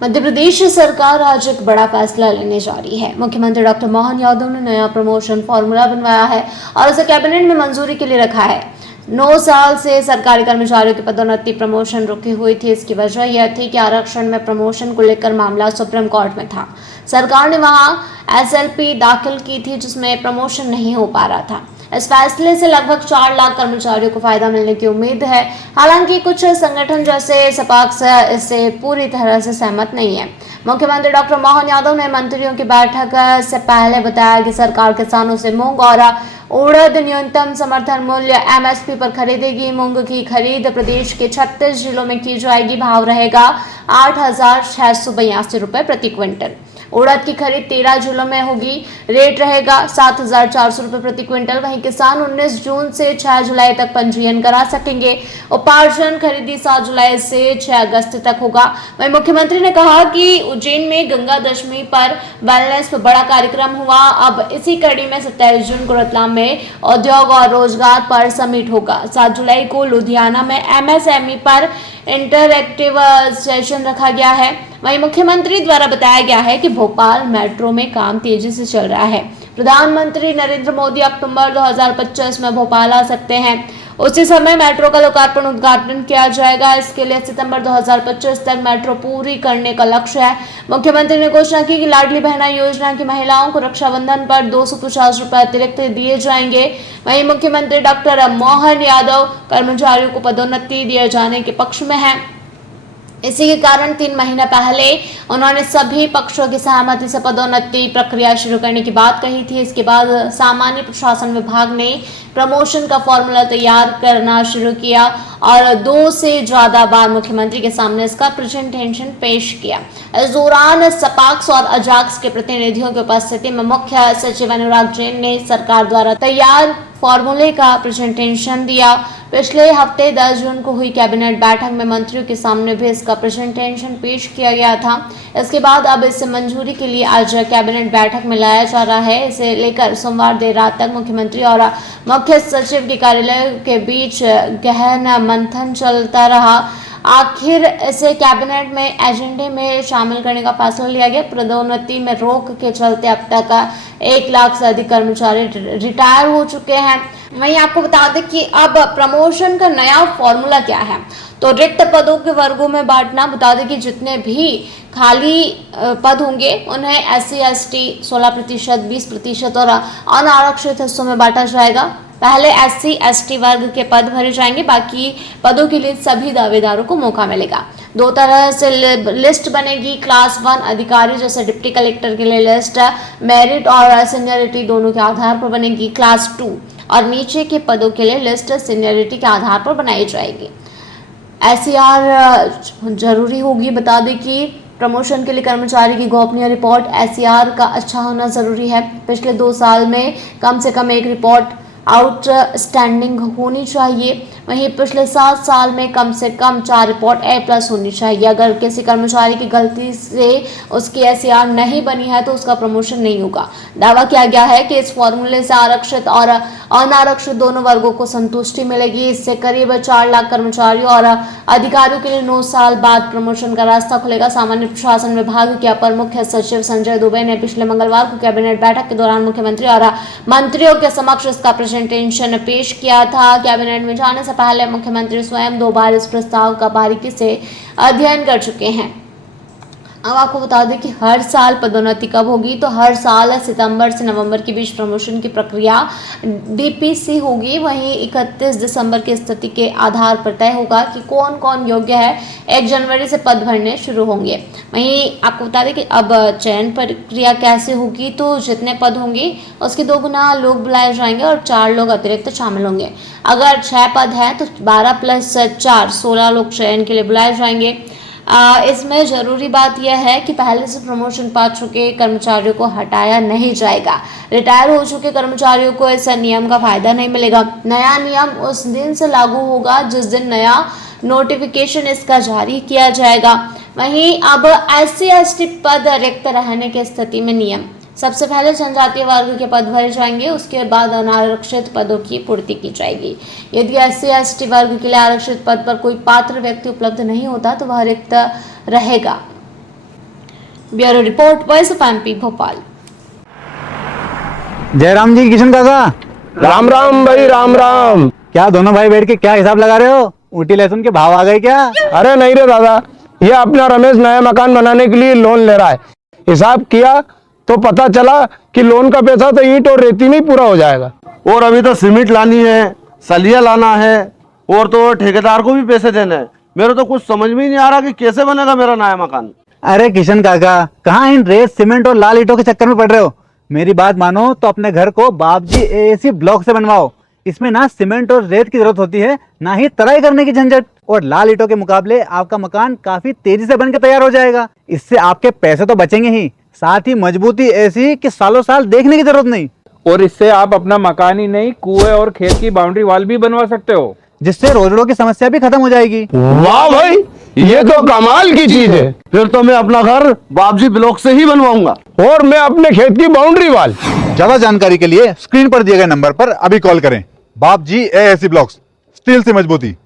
मध्य प्रदेश सरकार आज एक बड़ा फैसला लेने जा रही है। मुख्यमंत्री डॉक्टर मोहन यादव ने नया प्रमोशन फॉर्मूला बनवाया है और उसे कैबिनेट में मंजूरी के लिए रखा है। 9 साल से सरकारी कर्मचारियों की पदोन्नति प्रमोशन रुकी हुई थी। इसकी वजह यह थी कि आरक्षण में प्रमोशन को लेकर मामला सुप्रीम कोर्ट में था। सरकार ने वहां एसएलपी दाखिल की थी जिसमें प्रमोशन नहीं हो पा रहा था। इस फैसले से लगभग 4 लाख कर्मचारियों को फायदा मिलने की उम्मीद है। हालांकि कुछ संगठन जैसे सपाक्स इससे पूरी तरह से सहमत नहीं है। मुख्यमंत्री डॉक्टर मोहन यादव ने मंत्रियों की बैठक से पहले बताया कि सरकार किसानों से मूंग और उड़द न्यूनतम समर्थन मूल्य एमएसपी पर खरीदेगी। मूंग की खरीद प्रदेश के 36 जिलों में की जाएगी। भाव रहेगा 8,682 रुपए प्रति क्विंटल। उड़द की खरीद 13 जिलों में होगी। रेट रहेगा 7,400 रुपए प्रति क्विंटल। वहीं किसान 19 जून से 6 जुलाई तक पंजीयन करा सकेंगे। उपार्जन खरीदी 7 जुलाई से 6 अगस्त तक होगा। वहीं मुख्यमंत्री ने कहा कि उज्जैन में गंगा दशमी पर वेलनेस पर बड़ा कार्यक्रम हुआ। अब इसी कड़ी में 27 जून को रतलाम में उद्योग और रोजगार पर समिट होगा। 7 जुलाई को लुधियाना में एमएसएमई पर इंटरएक्टिव सेशन रखा गया है। वहीं मुख्यमंत्री द्वारा बताया गया है कि भोपाल मेट्रो में काम तेजी से चल रहा है। प्रधानमंत्री नरेंद्र मोदी अक्टूबर 2025 में भोपाल आ सकते हैं। उसी समय मेट्रो का लोकार्पण उद्घाटन किया जाएगा। इसके लिए सितंबर 2025 तक मेट्रो पूरी करने का लक्ष्य है। मुख्यमंत्री ने घोषणा की कि लाडली बहना योजना की महिलाओं को रक्षाबंधन पर 250 रुपए अतिरिक्त दिए जाएंगे। वहीं मुख्यमंत्री डॉक्टर मोहन यादव कर्मचारियों को पदोन्नति दिए जाने के पक्ष में है। इसी के कारण 3 महीने पहले उन्होंने सभी पक्षों की सहमति से पदोन्नति प्रक्रिया शुरू करने की बात कही थी। इसके बाद सामान्य प्रशासन विभाग ने प्रमोशन का फॉर्मूला तैयार करना शुरू किया और 2 से ज्यादा बार मुख्यमंत्री के सामने इसका प्रेजेंटेशन पेश किया। इस दौरान सपाक्स और अजाक्स के प्रतिनिधियों की उपस्थिति में मुख्य सचिव अनुराग जैन ने सरकार द्वारा तैयार फॉर्मूले का प्रेजेंटेशन दिया। पिछले हफ्ते 10 जून को हुई कैबिनेट बैठक में मंत्रियों के सामने भी इसका प्रेजेंटेशन पेश किया गया था। इसके बाद अब इसे मंजूरी के लिए आज कैबिनेट बैठक में लाया जा रहा है। इसे लेकर सोमवार देर रात तक मुख्यमंत्री और मुख्य सचिव के कार्यालय के बीच गहन मंथन चलता रहा। आखिर इसे कैबिनेट में एजेंडे में शामिल करने का फैसला लिया गया। पदोन्नति में रोक के चलते अब तक 1 लाख से अधिक कर्मचारी रिटायर हो चुके हैं। वहीं आपको बता दें कि अब प्रमोशन का नया फॉर्मूला क्या है। तो रिक्त पदों के वर्गों में बांटना। बता दें कि जितने भी खाली पद होंगे उन्हें SC ST 16%, 20% और अनारक्षित हिस्सों में बांटा जाएगा। पहले SC ST वर्ग के पद भरे जाएंगे। बाकी पदों के लिए सभी दावेदारों को मौका मिलेगा। 2 तरह से लिस्ट बनेगी। क्लास 1 अधिकारी जैसे डिप्टी कलेक्टर के लिए लिस्ट मेरिट और सीनियरिटी दोनों के आधार पर बनेगी। क्लास 2 और नीचे के पदों के लिए लिस्ट सीनियरिटी के आधार पर बनाई जाएगी। SCR जरूरी होगी। बता दें कि प्रमोशन के लिए कर्मचारी की गोपनीय रिपोर्ट SCR का अच्छा होना जरूरी है। पिछले 2 साल में कम से कम 1 रिपोर्ट आउटस्टैंडिंग होनी चाहिए। वहीं पिछले 7 साल में कम से कम 4 रिपोर्ट A+ होनी चाहिए। अगर किसी कर्मचारी की गलती से उसकी SCR नहीं बनी है तो उसका प्रमोशन नहीं होगा। दावा किया गया है कि इस फॉर्मूले से आरक्षित और अनारक्षित दोनों वर्गों को संतुष्टि मिलेगी। इससे करीब 4 लाख कर्मचारियों और अधिकारियों के लिए 9 साल बाद प्रमोशन का रास्ता खुलेगा। सामान्य प्रशासन विभाग के अपर मुख्य सचिव संजय दुबे ने पिछले मंगलवार को कैबिनेट बैठक के दौरान मुख्यमंत्री और मंत्रियों के समक्ष इसका प्रेजेंटेशन पेश किया था। कैबिनेट में जाने से पहले मुख्यमंत्री स्वयं 2 बार इस प्रस्ताव का बारीकी से अध्ययन कर चुके हैं। अब आपको बता दें कि हर साल पदोन्नति कब होगी। तो हर साल सितंबर से नवंबर के बीच प्रमोशन की प्रक्रिया DPC होगी। वहीं 31 दिसंबर की स्थिति के आधार पर तय होगा कि कौन कौन योग्य है। 1 जनवरी से पद भरने शुरू होंगे। वहीं आपको बता दें कि अब चयन प्रक्रिया कैसे होगी। तो जितने पद होंगे उसके 2 गुना लोग बुलाए जाएंगे और 4 लोग अतिरिक्त शामिल होंगे। अगर 6 पद हैं तो 12 + 4 16 लोग चयन के लिए बुलाए जाएंगे। इसमें ज़रूरी बात यह है कि पहले से प्रमोशन पा चुके कर्मचारियों को हटाया नहीं जाएगा। रिटायर हो चुके कर्मचारियों को इस नियम का फायदा नहीं मिलेगा। नया नियम उस दिन से लागू होगा जिस दिन नया नोटिफिकेशन इसका जारी किया जाएगा। वहीं अब SC ST पद रिक्त रहने की स्थिति में नियम। सबसे पहले जनजातीय वर्ग के पद भरे जाएंगे। उसके बाद अनारक्षित पदों की पूर्ति की जाएगी। यदि SC ST वर्ग के लिए आरक्षित पद पर कोई पात्र व्यक्ति उपलब्ध नहीं होता तो वह रिक्त रहेगा। Bureau report, voice of MP, Bhopal. Jairam ji, Kishan काका, राम राम भाई, राम राम। क्या दोनों भाई बैठ के क्या हिसाब लगा रहे हो? ऊटी लहसुन के भाव आ गए क्या? अरे नहीं रे दादा, ये अपना रमेश नया मकान बनाने के लिए लोन ले रहा है। हिसाब किया तो पता चला कि लोन का पैसा तो ईंट और रेती में ही पूरा हो जाएगा। और अभी तो सीमेंट लानी है, सलिया लाना है, और तो ठेकेदार को भी पैसे देने हैं। मेरे तो कुछ समझ में ही नहीं आ रहा कि कैसे बनेगा मेरा नया मकान। अरे किशन काका, कहाँ इन रेत सीमेंट और लाल ईंटों के चक्कर में पड़ रहे हो? मेरी बात मानो तो अपने घर को बाबजी एएसी ब्लॉक से बनवाओ। इसमें ना सीमेंट और रेत की जरूरत होती है, ना ही तराई करने की झंझट। और लाल ईंटों के मुकाबले आपका मकान काफी तेजी से बनकर तैयार हो जाएगा। इससे आपके पैसे तो बचेंगे ही, साथ ही मजबूती ऐसी कि सालों साल देखने की जरूरत नहीं। और इससे आप अपना मकान ही नहीं, कुएं और खेत की बाउंड्री वॉल भी बनवा सकते हो, जिससे रोजड़ों की समस्या भी खत्म हो जाएगी। वाह भाई, ये तो कमाल की चीज है। फिर तो मैं अपना घर बाबजी ब्लॉक से ही बनवाऊंगा। और मैं अपने खेत की बाउंड्री वाल। ज्यादा जानकारी के लिए स्क्रीन पर दिए गए नंबर पर अभी कॉल करें। बाबजी एएसी ब्लॉक्स, स्टील से मजबूती।